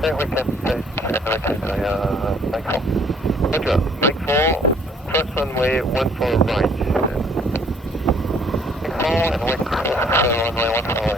think we can take another Cathay, Mike 4. Roger, Mike 4, first runway 14 right. Mike 4 and wait runway 14 right.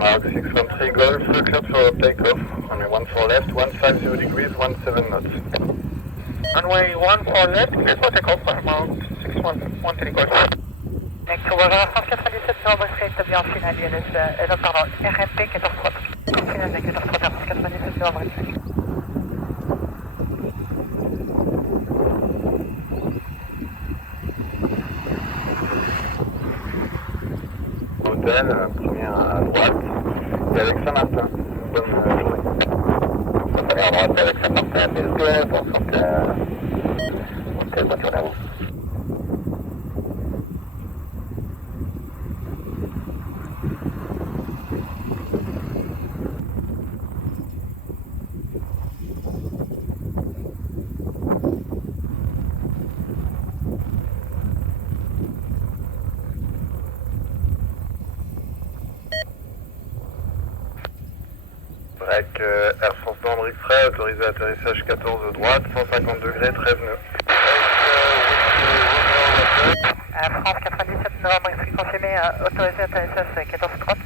Maroc 613 Golf, cleared for takeoff. Runway 14 left, 150 degrees, 17 knots. Runway 14 left, cleared for takeoff, Maroc 613 Golf. Next to Weather 197 Nord-Ouest établi en finale ILS, pardon, RMP 14-3. Finale 14-3, 197 Nord-Ouest. Hôtel, première à droite, et avec Saint-Martin. Bonne journée. Première à droite avec Saint-Martin, BELUGA, pour hôtel, bonne journée à vous. Break Air France d'André Fray, autorisé atterrissage 14 droite, 150 degrés, 13 nœuds. France 97 Novembre, esprit confirmé, autorisé atterrissage 14 droite.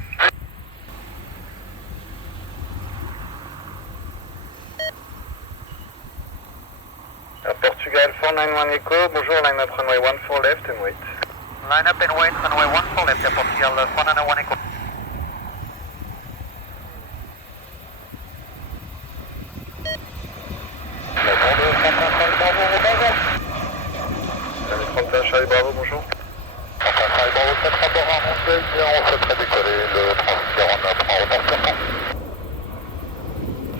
Portugal 491 Echo, bonjour, line up runway 14 left and wait. Line up and wait, runway 14 left, Portugal 491 Echo. Ami 31 Charlie Bravo, bonjour. Charlie Bravo, 7 rapport à Montpellier, on souhaiterait décoller le 3049 en retard sur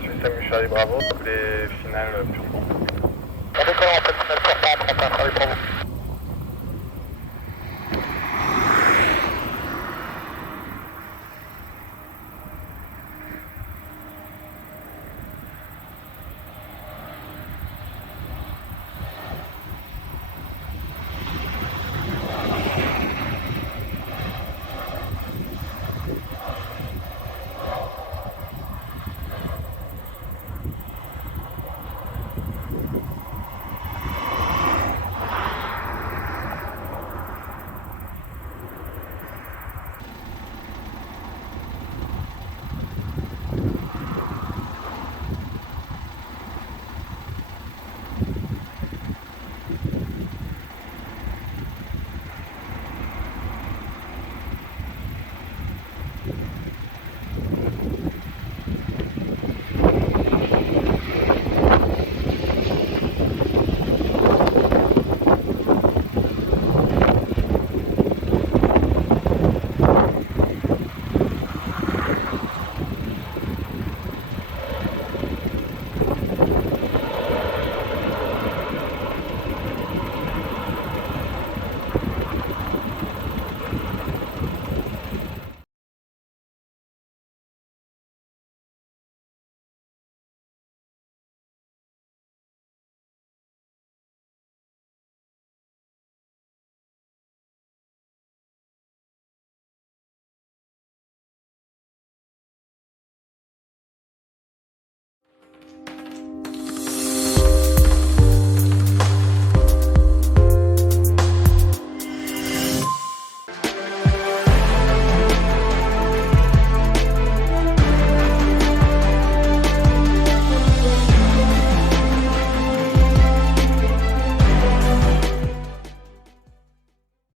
Suisse Ami Charlie Bravo, les finales purement. On décolle en fait, finale sur 31 Charlie Bravo.